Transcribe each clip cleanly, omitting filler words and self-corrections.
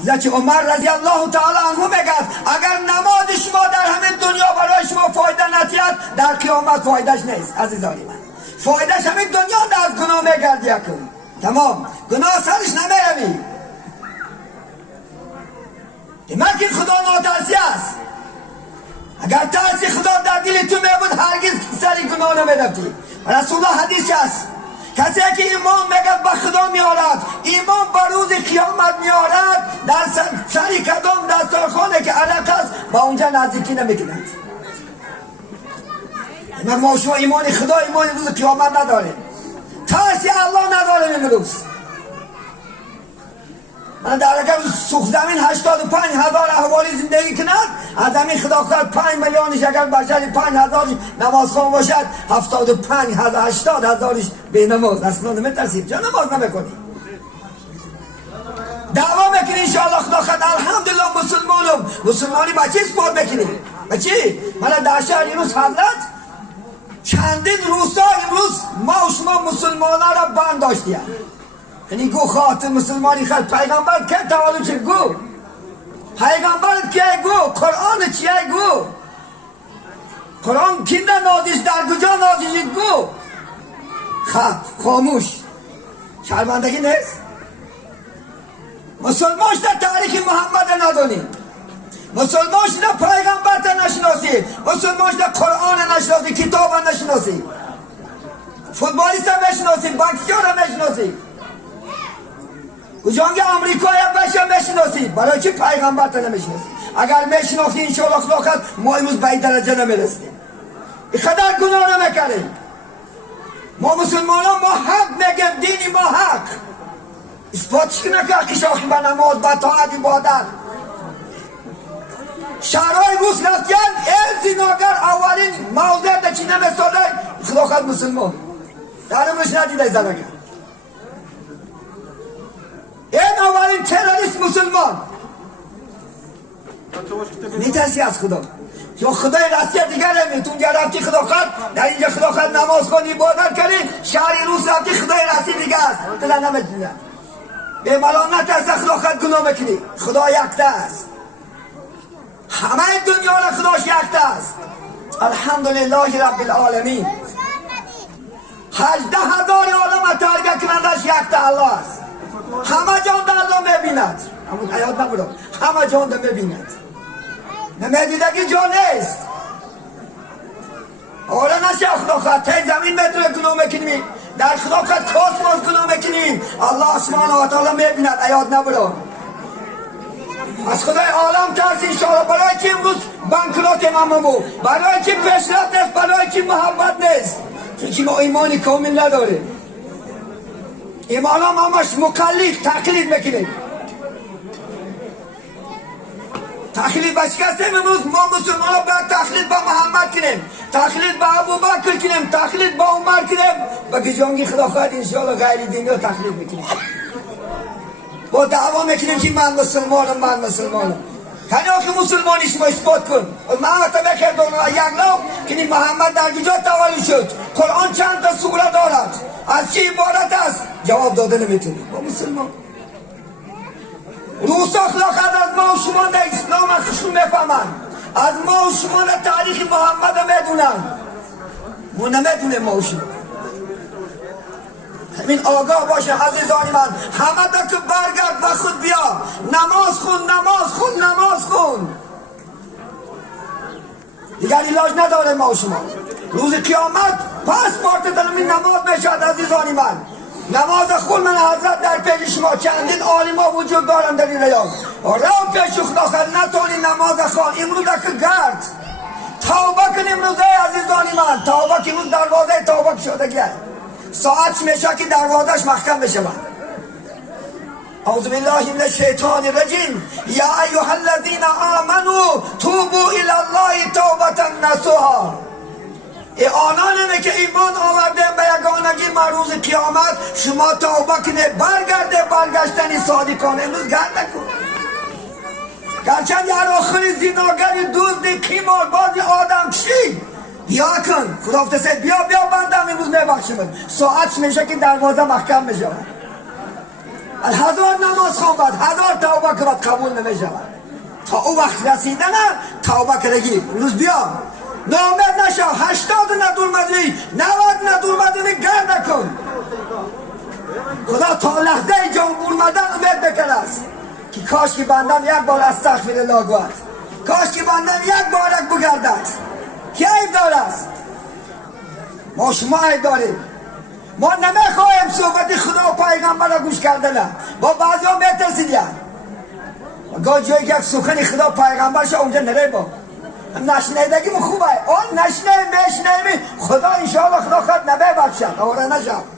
حضرت عمر رضی الله تعالی عنه میگه اگر نماز شما در همین دنیا برای شما فایده نتید، در قیامت فایدهش نیست. عزیزانی من، فایدهش همین دنیا در گناه میگردی کن. تمام گناه سرش نمیروی. دیمه که خدا ناترسی است. اگر ترسی خدا در دل تو میبود هرگز سری گناه نمیرفتی. رسول الله حدیث است کسی که ایمان میگه به خدا میارد، ایمان بر روز قیامت میارد، در سری کدام دسترخوانه که علق است با اونجا نزدیکی نمیکند. ما شما ایمان خدا، ایمان روز قیامت نداریم، ترسی الله نداریم. امروز من در اگر سوخ زمین 85,000 احوالی زندگی کند، از زمین خدا خواهد 5 میلیونش اگر بشر 5,000 نمازخوان باشد، 75,000 80,000ش به نماز. اصلا نمیترسید چرا نماز نمیکنی؟ دعوا میکنی انشاءالله خدا خواهد الحمدلله مسلمانی با چی سپورت میکنی؟ با چی؟ من در شهر امروز حضرت چندین روستا امروز ما و شما مسلمانان را بند داشتیم. یعنی گو خاطر مسلمانی خواهد پیغمبر که تولد چه گو؟ پیغمبرت که گو؟ قرآن چیه گو؟ قرآن کنده نازش در کجا نازشید گو؟ خاموش شرمندگی نیست؟ مسلمانش در تاریخ محمد ندونی، مسلمانش در پیغمبر نشناسی، مسلمانش در قرآن نشناسی، کتاب نشناسی، فوتبالیست نشناسی، باکسیور نشناسی، جنگ آمریکایی بشه میشناسی، برای چی پیغمبر تو نمیشناسی؟ اگر میشناسی انشاءالله خدا خواهد ما امروز به این درجه نمیرسیم، اینقدر گناه نمیکنیم. ما مسلمانان ما حق میگیم، دینی ما حق اثباتش کنه که شاخی به نماز به طاعت عبادت. شهرهای روس رفتن زیناگر اولین موضع در چی نمیستاده خدا خواهد مسلمان در امروش ندیده زنگه. این اولین تروریست مسلمان میترسی از خدا، چون خدای راستی دیگر نمید. اونجا رفتی خدا خواهد، در اینجا خدا خواهد نماز کنی عبادت کنی، شهری روس رفتی خدای راستی دیگر است خدا نمیدونه. به ملام نترس خدا خواهد گناه میکنی. خدا یکتا است، همه دنیا را خداش یکتا است. الحمدلله رب العالمین. 18,000 عالم ترگه کنندش یکتا الله است. همه جان در را میبیند، همون حیات نبودم، همه جان در میبیند، نمیدیدگی جان نیست. آره نشه خدا خواهد تای زمین میدونه گناه میکنیم، در خدا خواهد کاسماس گناه میکنیم، الله سبحانه و تعالی میبیند، حیات نبودم. از خدای عالم ترس انشاءالله. برای که امروز بانکرات امامو، برای که پیشرفت نیست، برای که محبت نیست، چون ما ایمانی کامل نداریم. ایمان همش مقلد تقلید میکنیم. تقلید باش کردیم. امروز ما مسلمان ها باید تقلید با محمد کنیم، تقلید با ابوبکر کنیم، تقلید با عمر کنیم. با جنگی خدا خواهد انشاءالله غیر دینی رو تقلید میکنیم. با دعوا میکنیم که من مسلمانم، من مسلمانم. کنی آخه مسلمانی شما اثبات کن. محمد کردن یک لو که محمد در کجا تولد شد، قرآن چند تا سوره دارد، از چی عبارت است؟ جواب داده نمیتونی. با مسلمان روس اخلاق از ما و شما در اسلام خشون میفهمن، از ما و شما در تاریخ محمد میدونن، ما نمیدونیم. ما و شما همین آگاه باشه عزیزانی من. همه تا که برگرد و خود بیا، نماز خون، نماز خون، نماز خون. دیگر علاج نداره ما و شما. روز قیامت پاسپورت دلمی نماز میشد عزیزانی من. نماز خون من حضرت در پیش شما چندین عالما وجود دارن در این ریاض. رو پیش خدا خواهد نتونی نماز خوان. امروز که گرد توبه کن امروز عزیزانی من. توبه که امروز دروازه توبه شده گه ساعت میشه که دروازش محکم بشه. من اعوذ بالله من الشیطان الرجیم. یا ایها الذین آمنوا توبوا الی الله توبة نصوحا. ای آنانی که ایمان آورده به یگانگی من روز قیامت شما توبه کنه، برگرده برگشتنی صادقانه. امروز گرد نکن. گرچند در آخری زیناگری دزد قیمار بازی آدم چی بیا کن. خدا افتسه بیا بندم امروز میبخشم. ساعت میشه که دروازه محکم میشه. 1000 نماز خوان بعد 1000 توبه که بعد قبول نمیشود. تا او وقت رسیدن توبه کرگی روز بیا نامرد نشو. 80 ندور مدوی 90 ندور مدوی گرد کن. خدا تا لحظه جان برمدن امید بکن است که کاش که بندم یک بار استغفرالله گوید، کاش که بندم یک بارک بگردد. کی عیب داره است؟ ما شما عیب داریم. ما نمیخواهیم صحبت خدا و پیغمبر را گوش کردن. با بعضی ها میترسیدیم گاه جایی که یک سخن خدا پیغمبر شا اونجا نره با نشنیدگی من خوبه. آن نشنیم خدا انشاءالله خدا خود نبخشد آوره نشد.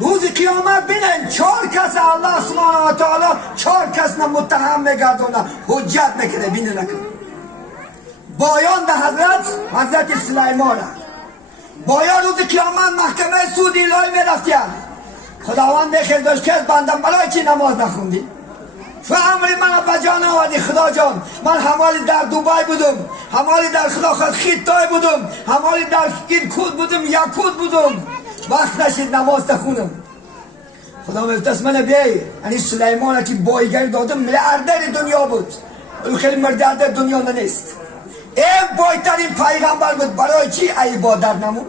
روز قیامت بینن 4 کس الله سبحانه و تعالی 4 کس متهم میگردونه حجت میکنه. بینه نکن بایان ده حضرت سلیمان بایان روز قیامت محکمه سود الهی میرفتیم. خداوند خیلی داشت که بندم برای چی نماز نخوندی؟ تو امر من بجا نوادی خدا جان. من همالی در دوبای بودم، همالی در خدا خود خیطای بودم، همالی در این کود بودم یکود بودم، وقت نشید نماز نخونم. خدا میفتست من بیایی یعنی سلیمان که بایگری دادم ملیاردر دنیا بود. او خیلی مردردر دنیا نیست. این بایترین پیغمبر بود. برای چی عبادت نمون؟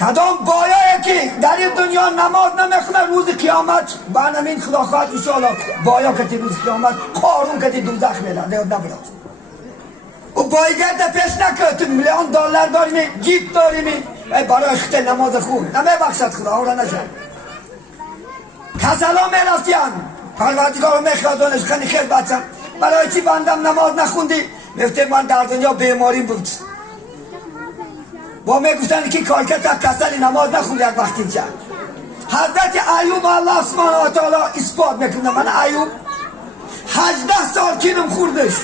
کدام بایایی که در این دنیا نماز نمیخونه روز قیامت برنامین خدا خواهد انشاءالله بایا کتی روز قیامت قارون کتی دوزخ میره نبرد. او بایگرد پیش نکرد. تو میلیون دلار داریم جیب داریم برای خطه نماز خون نمیبخشد خدا آوره نشد. کسلا میرفتیم پروردگار میخوادونش خیلی خیلی بچم برای چی بندم نماز نخوندی؟ میفته من در دنیا بیماری بود. با میگفتن که کار کرد کسلی نماز نخوند یک وقتی کرد. حضرت ایوب الله سبحانه و تعالی اثبات میکنه. من ایوب 18 سال کینم خوردش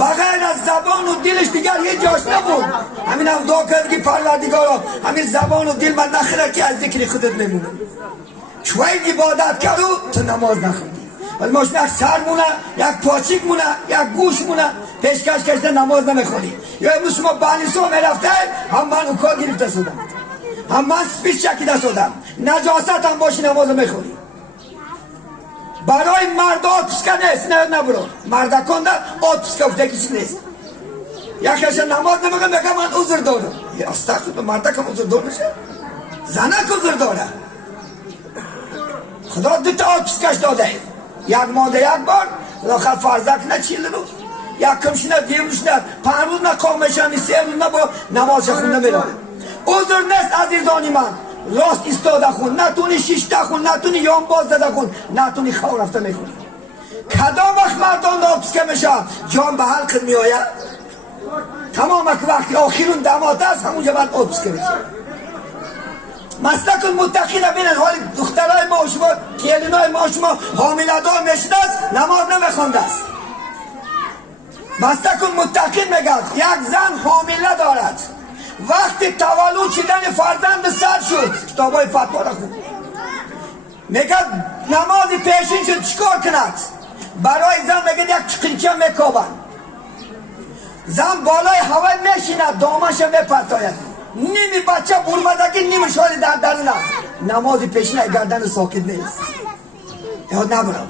بغیر از زبان و دلش دیگر یه جاش نبود. همین هم دعا کرد که پروردگارا همین زبان و دل من نخیره که از ذکر خودت میمونه. شوی عبادت کردو تو نماز نخوندی. ولی ما یک سر مونه، یک پاچیک مونه، یک گوش مونه پیشکش کشته نماز نمیخونی. یا امروز شما بانیسو میرفته هم من اوکا گرفته شدم، هم من سپیش چکیده شدم، نجاست هم باشی نماز میخونی. برای مرد آتسکه نیست. نه نبرو مردکان در آتسکه افته کسی نیست. یکیش نماز نمیگه میگه من عذر دارم. استغفر مردکم عذر دار میشه؟ زنک عذر داره. خدا دو تا آتسکش داده یک ماده یک بار خدا فرزک نه 40 روز یک کمش نه دیم روز نه 5 روز نه کامشانی 3 روز نه با نماز خونده میره. عذر نیست عزیزانی من. راست ایستاده خون نتونی 6 تا خون نتونی یام باز داده خون نتونی خواه رفته میخونی. کدام وقت مردان آبسکه میشه جان به حلقت میآید. تمام وقتی آخرون دمات است همونجا باید آبسکه میشه. مسلک المتقین بینن حالی دخترای ما و شما کیلینای ما و شما حامله دار میشده است نماز نمیخونده است. مسلک المتقین میگه یک زن حامله دارد وقتی تولد شدن فرزند سر شد کتابای فتوا را خون میگه نماز پیشین شد چیکار کند؟ برای زن میگه یک چقیچه میکوبن زن بالای هوای میشیند دامش میپرتاید نیمی بچه برمدگی نیمی شاید در درون است. نماز پیشین گردن ساکت نیست. یاد نبرم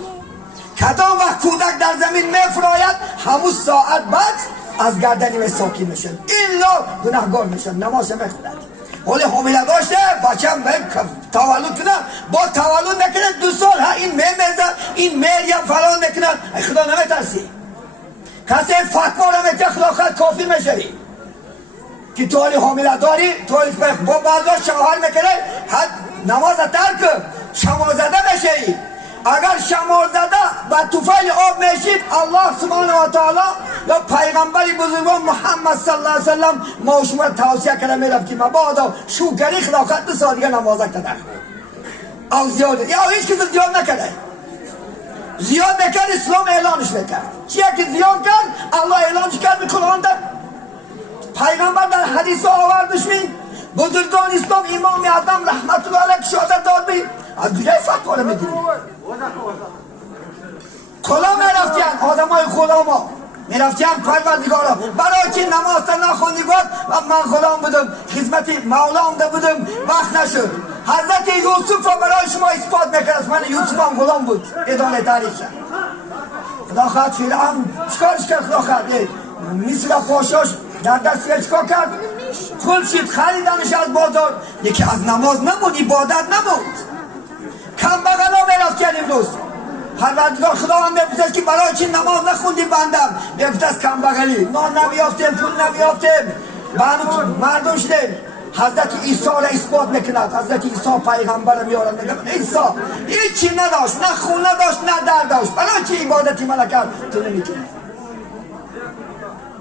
کدام وقت کودک در زمین میفراید همون ساعت بعد از گردنی می ساکت میشن ایلا گناهگار میشن نماز میخوند. حالی حامله داشته بچه تولد کنه با تولد میکنه 2 سال ها این میمیزن این مریم فلان میکنن خدا نمیترسی. کسی فتوا نمیتر خدا خود کافی میشوی که تولی حامله داری تولی با بعضا شوهر میکنه حد نماز ترک شمار زده بشی. اگر شمار زده و توفیل آب میشید الله سبحانه و تعالی یا پیغمبری بزرگوار محمد صلی الله علیه وسلم ما شما توصیه کرده میرفت که مبادا شوگری خلاقت 2 سال دیگه نماز کردن او زیاده یا هیچ کسی زیاد نکرده. زیاد نکرد اسلام اعلانش میکرد. چیه که زیاد کرد الله اعلانش کرد به قرآن در پیغمبر در حدیث آوردش می بزرگان اسلام امام اعظم رحمت الله علیه شهادت داد می از کجای فتوا رو میدونی؟ کلا میرفتیم آدمای خدا میرفتیم پروردگارا برای که نماز تا نخوندی بود و من غلام بودم خدمت مولا آمده بودم وقت نشد. حضرت یوسف رو برای شما اثبات میکرد. من یوسف هم غلام بود ادامه تاریخ. خدا خواهد فرعون چیکارش کرد؟ خدا خواهد مصر پاشاش در دست چیکار کرد؟ پول شد خریدنش از بازار. یکی از نماز نبود، عبادت نبود. کم بغلا میرفت کرد امروز. پروردگار خدا هم میپرسد که برای چی نماز نخوندی بندم؟ میپرسد کم بغلی. نان نمیافتیم، پول نمیافتیم، مردم شدیم. حضرت عیسی را اثبات میکند. حضرت عیسی پیغمبر میارن میگن عیسی هیچی نداشت، نه خونه داشت نه در داشت، برای چی عبادتی من کرد؟ تو نمیکنی.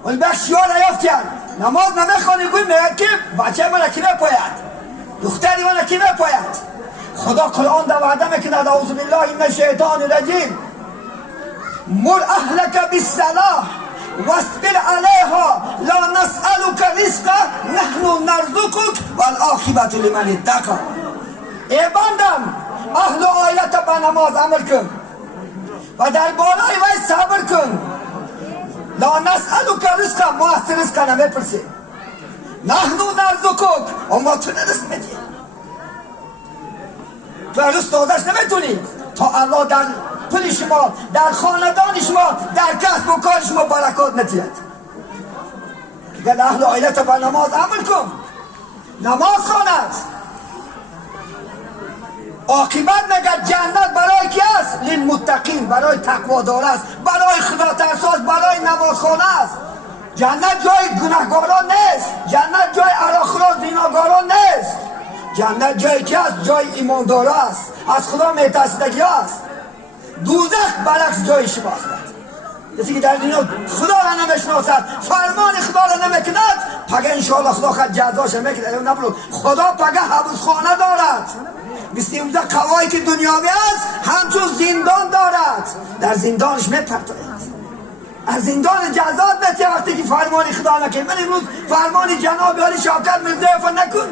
ولی بخشیار عیاف کرد. نماز نمیخوانی گوی میگه که بچه من کی بپاید، دختری من کی بپاید. خدا قرآن در وعده میکند اعوذ بالله من الشیطان الرجیم مر اهلک بالصلاة واصبر علیها لا نسألک رزقا نحن نرزقک والعاقبة لمن اتقی. ای بندم اهل و عائلت به نماز امر کن و در بالای وی صبر کن. لا نسألک رزقا، ما از رزق نمیپرسیم. نحن نرزقک، اما تو رزق میدی. تو رزق دادش نمیتونی تا الله در پول شما، در خاندان شما، در کسب و کار شما برکات ندهد. دیگر اهل عائلت به نماز عمل کن، نماز خواند. عاقبت نگر جنت برای کی است؟ للمتقین، برای تقوادار است، برای خدا ترس است، برای نمازخوانه است. جنت جای گناهگاران نیست، جنت جای عراقخوران زیناگاران نیست. جنت جای کی است؟ جای ایماندار است، از خدا میترسیدگی است. دوزخ برعکس جای شماست. کسی که در دنیا خدا را نمیشناسد، فرمان خدا را نمیکند، پگه انشاءالله خدا خود جزاش میکند. خدا پگه حبسخانه دارد، مثل اونجا قوایی که دنیاوی است همچون زندان دارد، در زندانش میپرتاید. از زندان جزات نتیه وقتی که فرمان خدا نکنی. من امروز فرمان جناب عالی شوکت مزدیفا نکن،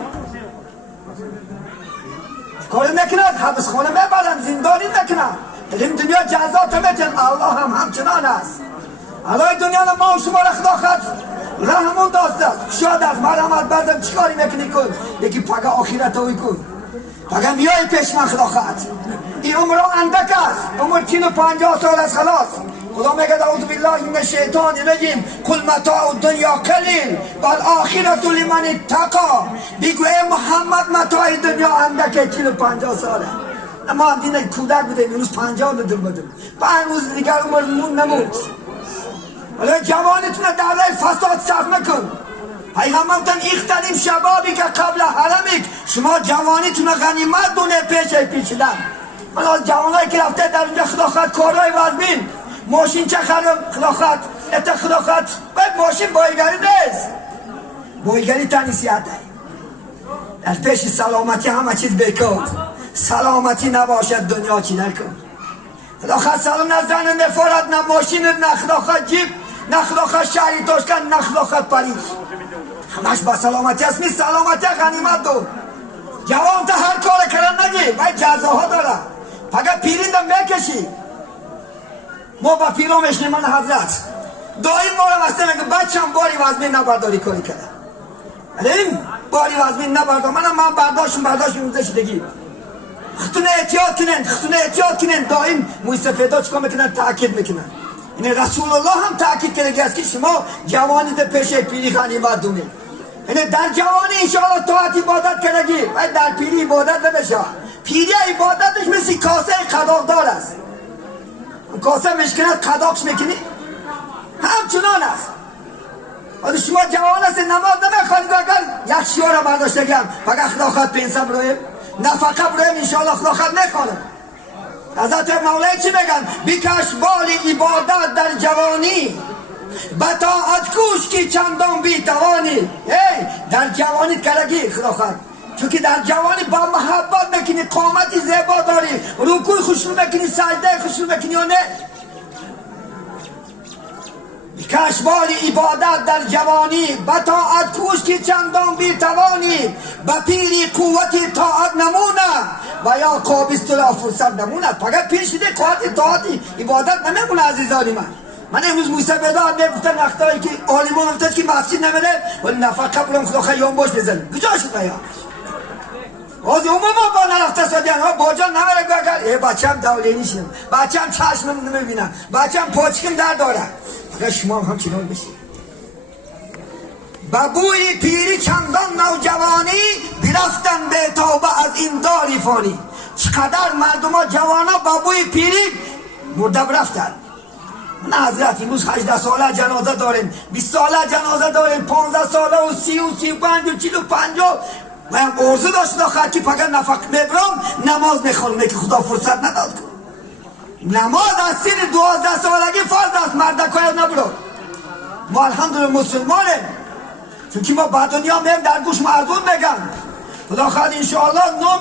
کار نکند، حبسخانه میبرن، زندانی نکنن. در این دنیا جزات میتن، الله هم همچنان است. الله دنیا ما و شما را خدا خد رحمون داشته، شاد از مرحمت بعدم چیکاری میکنی کن؟ یکی پگه آخرت اوی کن، پگه میای پیش من خدا خد. این عمر اندک است، عمر 50 سال است خلاص. خدا میگه اعوذ بالله من الشیطان الرجیم قل متاع الدنیا قلیل والآخرة لمن اتقی. بگو ای محمد متاع دنیا اندکه، 50 ساله. ما هم دینه کودک بودیم، امروز 50 دل بودیم، 5 روز دیگر عمر نمود. ولی جوانتون در راه فساد صرف نکن. پیغمبرتون اختریم شبابی که قبل حرمک، شما جوانیتون غنیمت دونه پیچیدن. من از جوانایی که رفته در اونجا خدا خواهد کارهای وزمین ماشین چه خرم خدا خواهد اتا خدا خواهد باید ماشین بایگری نیست، بایگری تنیسیت در پیش سلامتی همه چیز بکن. سلامتی نباشد دنیا چی نکن. خدا خواهد سلام نه زن نفارد، نه ماشین، نه خدا خواهد جیب، نه خدا خواهد شهری تاشکن، نه خدا خواهد پریز. همش با سلامتی است. می سلامتی غنیمت دو. جوان تا هر کار کردن نگی، باید جزاها داره. پگه پیریندم بکشی. ما با پیرام اشنیمان حضرت دایم ما رو وسته میگه بچم باری وزمین نبرداری کاری کرده. علیم باری وزمین نبردار، من برداشت روزه شدگی. خطون احتیاط کنن، دایم موی سفیدا چکا میکنن؟ تاکید میکنن. این رسول الله هم تاکید کرده است که شما جوانی در پیش پیری غنیمت دونید. این در جوانی انشاءالله طاعت عبادت کردگی و در پیری عبادت نمیشه. پیری عبادتش مثل کاسه قداقدار است. کاسه مشکنه قداقش میکنی همچنان است. ولی شما جوان هستید نماز نمیخوانید، اگر یک شیعه را برداشته گم فقط خدا خواهد پنسه برویم، نفقه برویم، انشاءالله خدا خواهد نکنم. حضرت مولای چی میگن؟ بیکش بال عبادت در جوانی، بطاعت کوش که چندان بیتوانی. در جوانی کرگی خدا خواهد، چون که در جوانی با محبت میکنی، قامتی زیبا داری، رکوع خوشو میکنی، سجده خوشو میکنی یا نه؟ کشبال عبادت در جوانی، بطاعت کوش که چندان بیتوانی، بپیری قوت طاعت نمونه و یا قابست را فرصت نمونه. فقط پیر شده قوت طاعتی عبادت نمیمونه. عزیزانی من امروز موسی بدار نگفتن وقتایی که عالمان افتاد که مسجد نمیره ولی نفقه برام خدا خیام باش بزنیم. کجا شد یا؟ از عموما با نرفته دادن ها باجا نمره گرگر ای بچم دولینی شدم بچم چشمم نمیبینم بچم پاچکم در داره اگر شما هم چنان بشید ببوی پیری چندان نوجوانی برفتن به توبه از این داری فانی چقدر مردم ها جوانا ببوی پیری مرده برفتن من حضرت امروز 18 ساله جنازه داریم 20 ساله جنازه داریم 15 ساله و 30 و 35 و 45 من ارزو داشت داخل که پگر نفق مبرم نماز میخونم که خدا فرصت نداد نماز از سن 12 سالگی فرض است مردکای نبرو ما الحمدلله مسلمانیم چون که ما با دنیا میم در گوش معذور میگم خدا خواهد انشاءالله نام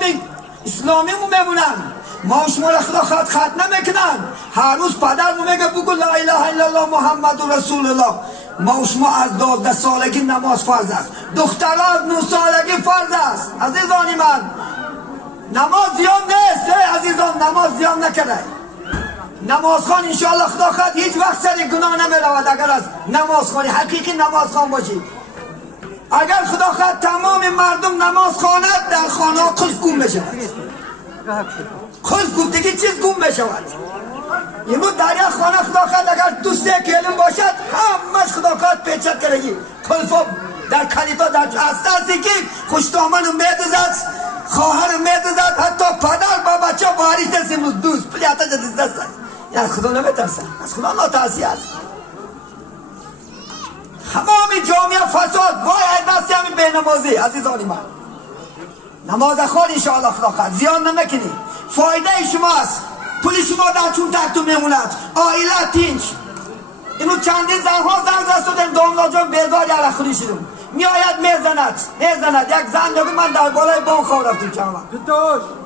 اسلامی مو میمونن ما شما را خدا خواهد ختم نمیکنن هر روز پدر مو میگه بگو لا اله الا الله محمد رسول الله ما شما از 12 سالگی نماز فرض است دختران 9 سالگی فرض است عزیزان من نماز زیان نیست عزیزان نماز زیان نکنه نماز خوان انشاءالله خدا خواهد هیچ وقت سر گناه نمیرود اگر از نماز خوانی حقیقی نماز خوان باشید اگر خدا خواهد تمام مردم نماز خواند در خانه قلف گم بشود قلف گفتگی چیز گم بشود امروز در یک خانه خدا خواهد اگر دو سه کلم باشد همش خدا خواهد پیچت کرگی قلف در کلیتا در اساسی که خوشتامن رو میدوزد خواهر میدوزد حتی پدر با بچه باریش دست امروز دوست پلیاتا جدید دست است یعنی خدا نمیترسن از خدا ناترسی است تمام جامعه فساد وای دستی همین بینمازی عزیزانی من نماز خود انشاءالله خدا خواهد زیان نمیکنی فایده شماست پول شما در چون تکتون میموند آیله تینج اینو چندین زنها زن زستودن داملا جان بیدار یاره خودی شدم میآید میزند یک زن نگو من در بالای بان خواه رفتم چند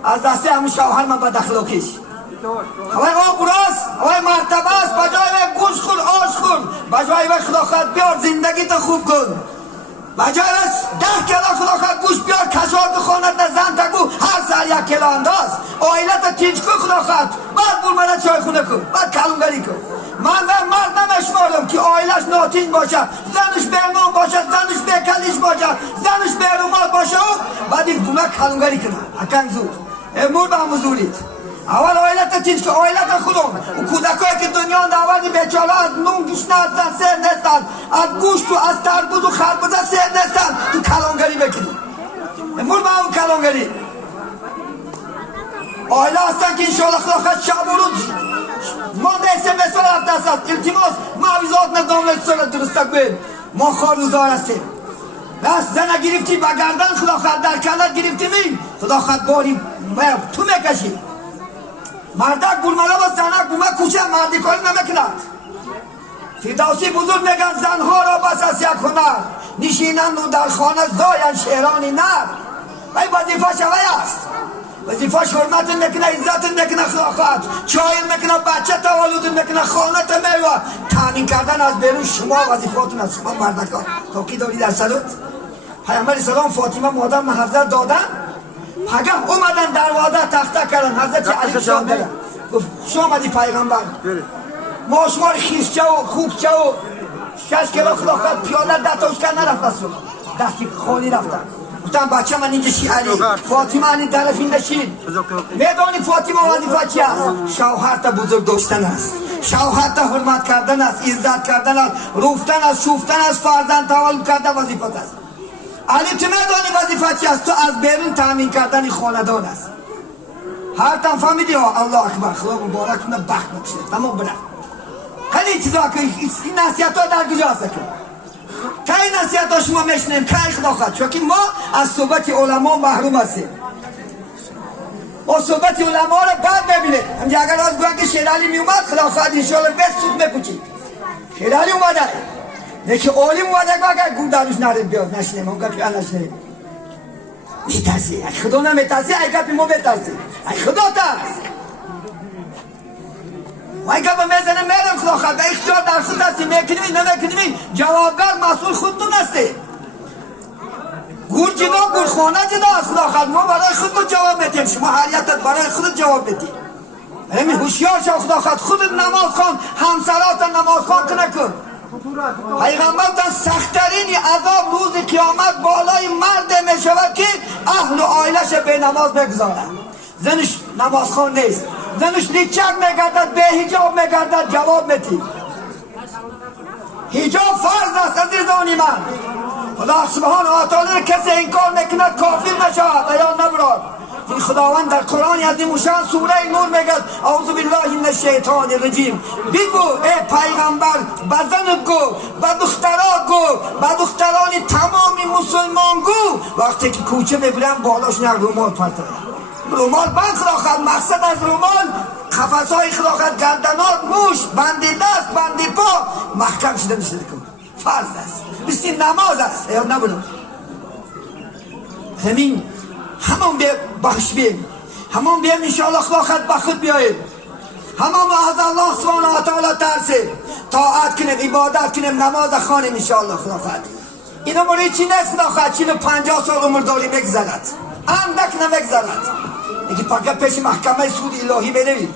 از دسته همون شوهر من بد اخلاقیش اوی آب راست اوی مرتبه است بجای گوش خور آش خور بجای خدا خواهد بیار زندگی تو خوب کن بجای 10 کلا خدا خواهد گوش بیار کشار بخواند در زن تگو هر سر 1 کلا انداز آیلت تینج کن خدا خواهد بعد بول چای خونه کن بعد کلونگری کن من مرد نمشماردم که آیلش ناتین باشه زنش برمان باشه زنش بکلیش باشه زنش بیرومال باشه بعد این بوله کلونگری کنه اکن زود امور به همون زورید اول آیلت تینج که آیلت خودم و کودکایی که دنیا نوردی بیچاره از نون گوش نستن سر نستن از گوشت و از تربوز و خربوزه سر نستن تو کلانگری بکنی امور به همون کلانگری آیله هستن که انشاءالله خدا خواهد شب و روز مانده اسم بسال هفته هست التماس معویزات ندام لسال درستک بین ما خواروزار هستیم بس زنه گرفتی با گردن خدا خواهد در کلت گرفتی می خدا خواهد باری تو میکشی مردک گلمالا با زنک بومه کوچه مردی کاری نمیکند فردوسی بزرگ میگن زنها را بس از یک هنر نشینند و در خانه زاین شعرانی نر وی وظیفه شوی است وظیفه حرمت میکنه عزت میکنه خواهد چای میکنه بچه تولد میکنه خانه میوه تامین کردن از بیرون شما وظیفاتون از شما مردکان توکی داری در سلوت پیامبر اسلام فاطمه مادر حضرت دادن پگه اومدن دروازه تخته کردن حضرت علی شاد دادن گفت شما آمدی پیغمبر ما شما خیشچه و خوبچه و 6 کلا خدا خواهد پیاده 10 تا اشکر نرفت از شما دستی خالی رفتن گفتم بچه من اینجا شی علی فاطمه این طرف این دشین میدانی فاطمه وظیفه چی است؟ شوهر تا بزرگ داشتن است شوهر تا حرمت کردن است عزت کردن است روفتن است شوفتن است فرزند تولد کردن وظیفه است علی تو میدانی وظیفه چی است؟ تو از بیرون تامین کردن خاندان است هر تن فهمیدی الله اکبر خدا مبارک کنه بخت بکشه تمام برفت خیلی چیزا که این نصیحت ها در کجا هست که این نصیحت ها شما میشنیم که خدا خواهد چون که ما از صحبت علما محروم هستیم ما صحبت علما رو بعد ببینیم همجا اگر از گوهن که شیر علی می اومد خدا خواهد انشاءالله بس سود میپوچید شیر علی اومده لیکن اولی اومده اگر گوه دروش نریم بیاد نشنیم اون گفت نشنیم میترسی ای خدا نمیترسی ای گفی ما بترسی ای خدا ترس و این گفت میزنه میرم خدا خواهد اختیار در خود هستی میکنیمی نمیکنیمی جوابگر مسئول خودتون هستی گور جدا گور خانه جدا است خدا خواهد ما برای خودمون جواب میتیم شما حریتت برای خودت جواب میتیم همین هوشیار شو خدا خواهد خودت نماز خوان همسرات نماز خوان کنه کن پیغمبر تا سختترین عذاب روز قیامت بالای مرد می شود که اهل و آیلش به نماز بگذارن زنش نمازخوان نیست، زنش لیچک میگردد، به حجاب میگردد، جواب میدی. حجاب فرض است عزیزانی من. خدا سبحانه و تعالی کسی این کار میکند کافر نشود یا نبراد. این خداوند در قرآن عظیم و شان سوره نور میگه اعوذ بالله من الشیطان الرجیم. بگو ای پیغمبر به زن گو، به دخترا گو، به دختران تمام مسلمان گو وقتی که کوچه میبرن بالاش نه رومال پرتره. رومال بند خلاقت، مقصد از رومال قفسهای خلاقت، گردنات، موش، بندی دست، بندی پا محکم شده میشه کن. فرض است، مثل نماز است یا نبود. همین همون بخش بیم، همون بیم انشاءالله خلاقت به خود بیاییم، همون از الله سبحانه و تعالی ترسیم، طاعت کنیم، عبادت کنیم، نماز خوانیم انشاءالله خلاقت. این عمری چی نیست خلاقت، 50 سال عمر داری بگذرد، اندک نمگذرد. اینکه فقط پیش محکمه سود الهی بروید.